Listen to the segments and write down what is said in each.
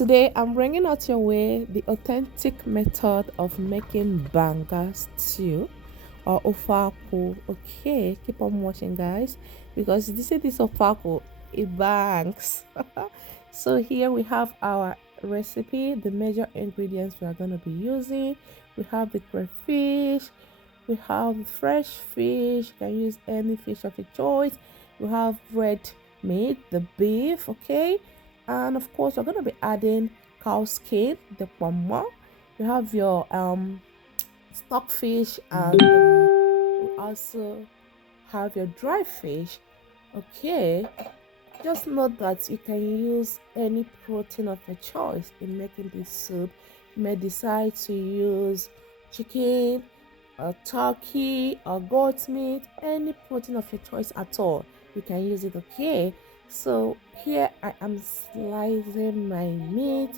Today I'm bringing out your way the authentic method of making banga stew or ofaku. Okay, keep on watching, guys, because this ofaku, it bangs. So here we have our recipe, the major ingredients we are going to be using. We have the crayfish, we have fresh fish. You can use any fish of your choice. We have red meat, the beef, okay, and of course we're going to be adding cow skin, the poma. You have your stockfish, and we also have your dry fish. Okay, just note that you can use any protein of your choice in making this soup. You may decide to use chicken, a turkey, or goat meat, any protein of your choice at all. You can use it, okay? So here I am slicing my meat,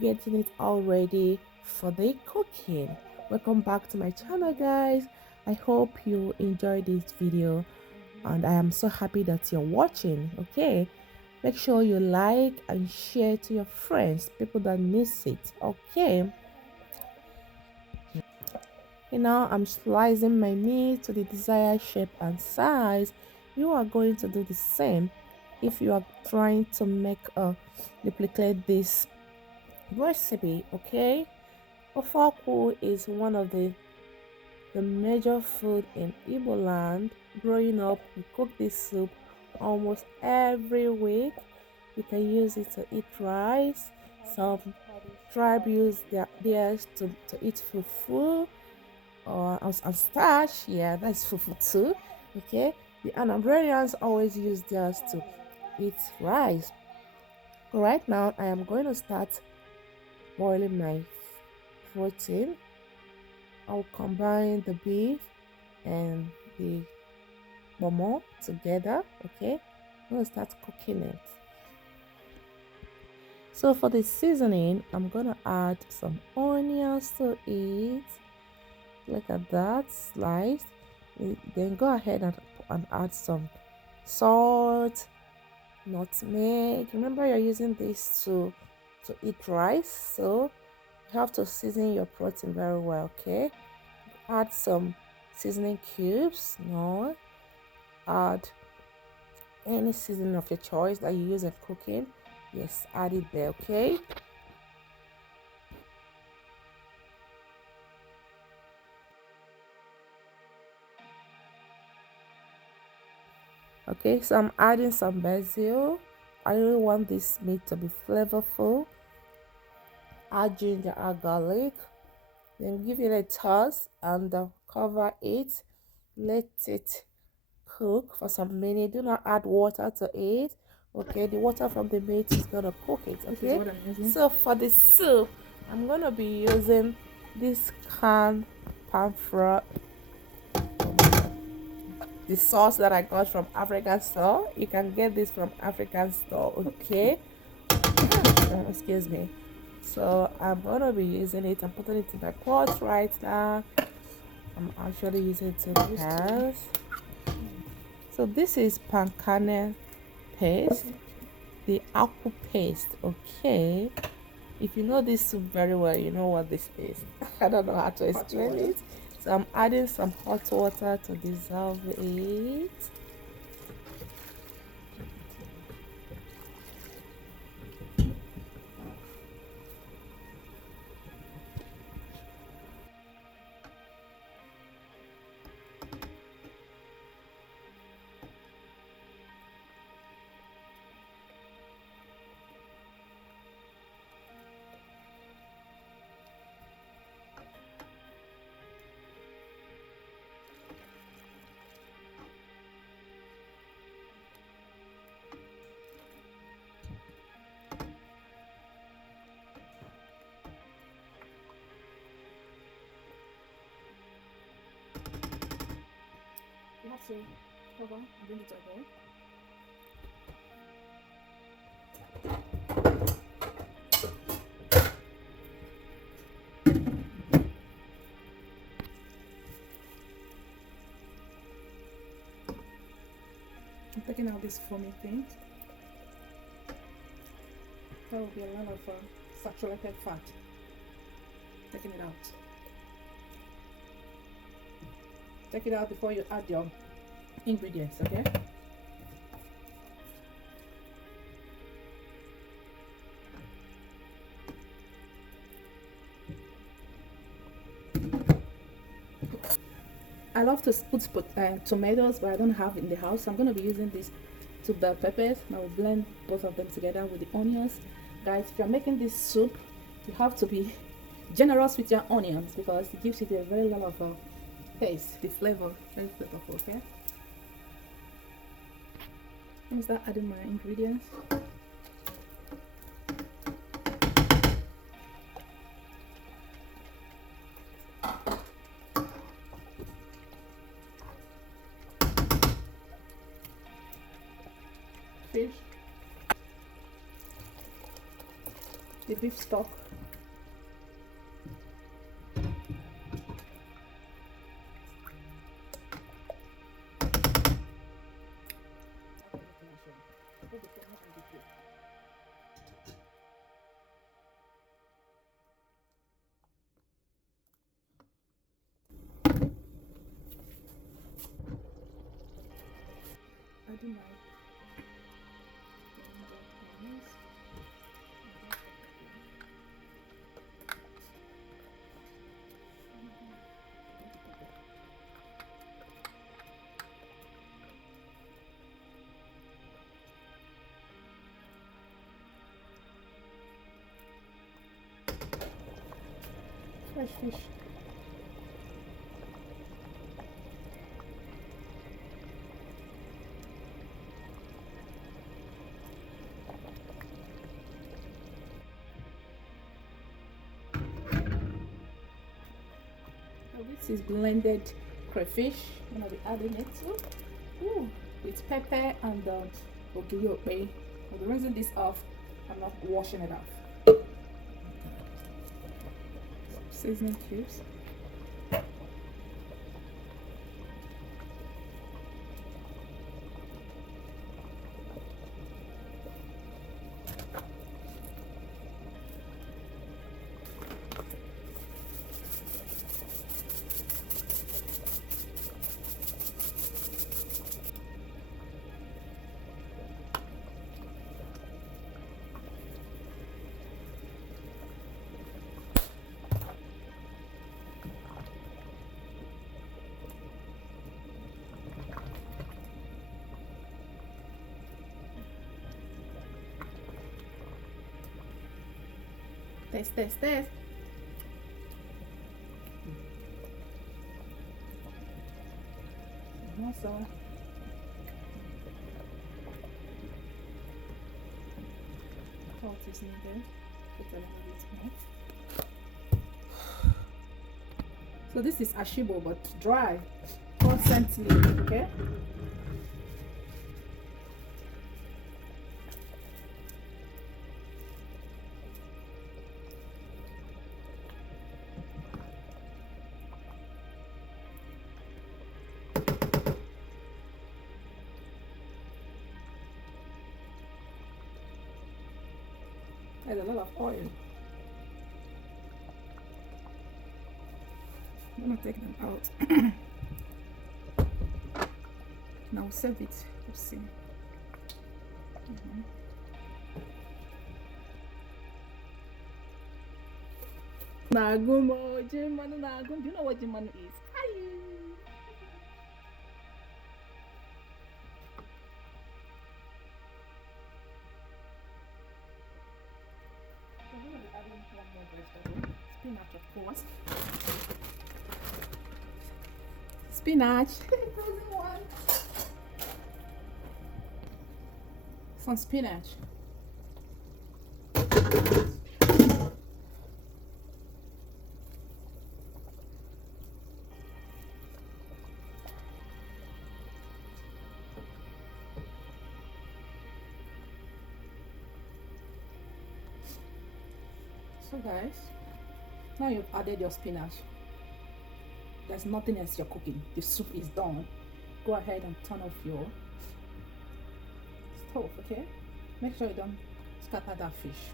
getting it all ready for the cooking. Welcome back to my channel, guys. I hope you enjoyed this video and I am so happy that you're watching. Okay, make sure you like and share to your friends, people that miss it. Okay, and now I'm slicing my meat to the desired shape and size. You are going to do the same if you are trying to make a duplicate this recipe. Okay, ofaku is one of the major food in Igbo land. Growing up, we cook this soup almost every week. You can use it to eat rice. Some tribe use theirs to eat fufu or and starch. Yeah, that's fufu too. Okay, the Anambarians always use theirs to eat rice. Right now, I am going to start boiling my protein. I'll combine the beef and the momo together. Okay, I'm gonna start cooking it. So for the seasoning, I'm gonna add some onions to it. Look at that, sliced. Then go ahead and add some salt, nutmeg. Remember, you're using this to eat rice, so you have to season your protein very well. Okay, add some seasoning cubes. No, add any seasoning of your choice that you use in cooking. Yes, add it there. Okay, okay, so I'm adding some basil. I really want this meat to be flavorful. Add ginger, add garlic, then give it a toss and cover it. Let it cook for some minutes. Do not add water to it. Okay, the water from the meat is gonna cook it. Okay, so for the soup, I'm gonna be using this canned pan fry, the sauce that I got from African store. You can get this from African store. Okay, excuse me. So I'm gonna be using it. I'm putting it in my pot right now. I'm actually using two pans. So this is pancake paste, the akwu paste. Okay, if you know this soup very well, you know what this is. I don't know how to explain it. So I'm adding some hot water to dissolve it. You have to hold on, bring it over. I'm taking out this foamy thing. There will be a lot of saturated fat. Taking it out. Take it out before you add your ingredients, okay? I love to put tomatoes, but I don't have in the house. So I'm going to be using these two bell peppers. I will blend both of them together with the onions. Guys, if you're making this soup, you have to be generous with your onions because it gives it a very lot of taste, the flavor, very flavorful, okay? Let me start adding my ingredients. Fish, the beef stock, I do my fresh fish. So this is blended crayfish. I'm gonna be adding it to with pepper and okwu. I'll be rinsing this off. I'm not washing it off. Seasoning cubes. Taste. Also, salt is needed. Put a little bit more. So this is ashibo but dry. 4 cent leaf, okay? There's a lot of oil. I'm gonna take them out. Now serve it. Let's see. Nagumo, Jimano Nagum. Do you know what Jimano is? Hi. I'm gonna be adding one more vegetable. Spinach, of course. Spinach. Frozen one. Some spinach. So guys, now you've added your spinach. There's nothing else you're cooking. The soup is done. Go ahead and turn off your stove, okay? Make sure you don't scatter that fish.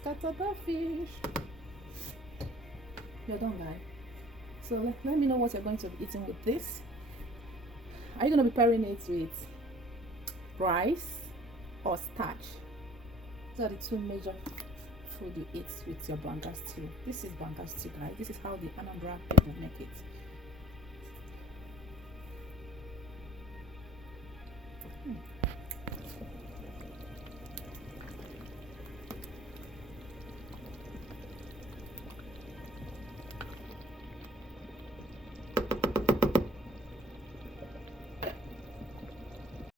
scatter the fish. You're done, guys. So let me know what you're going to be eating with this. Are you going to be pairing it with rice or starch? These are the two major food you eat with your banga stew. This is banga stew, guys. This is how the Anambra people make it.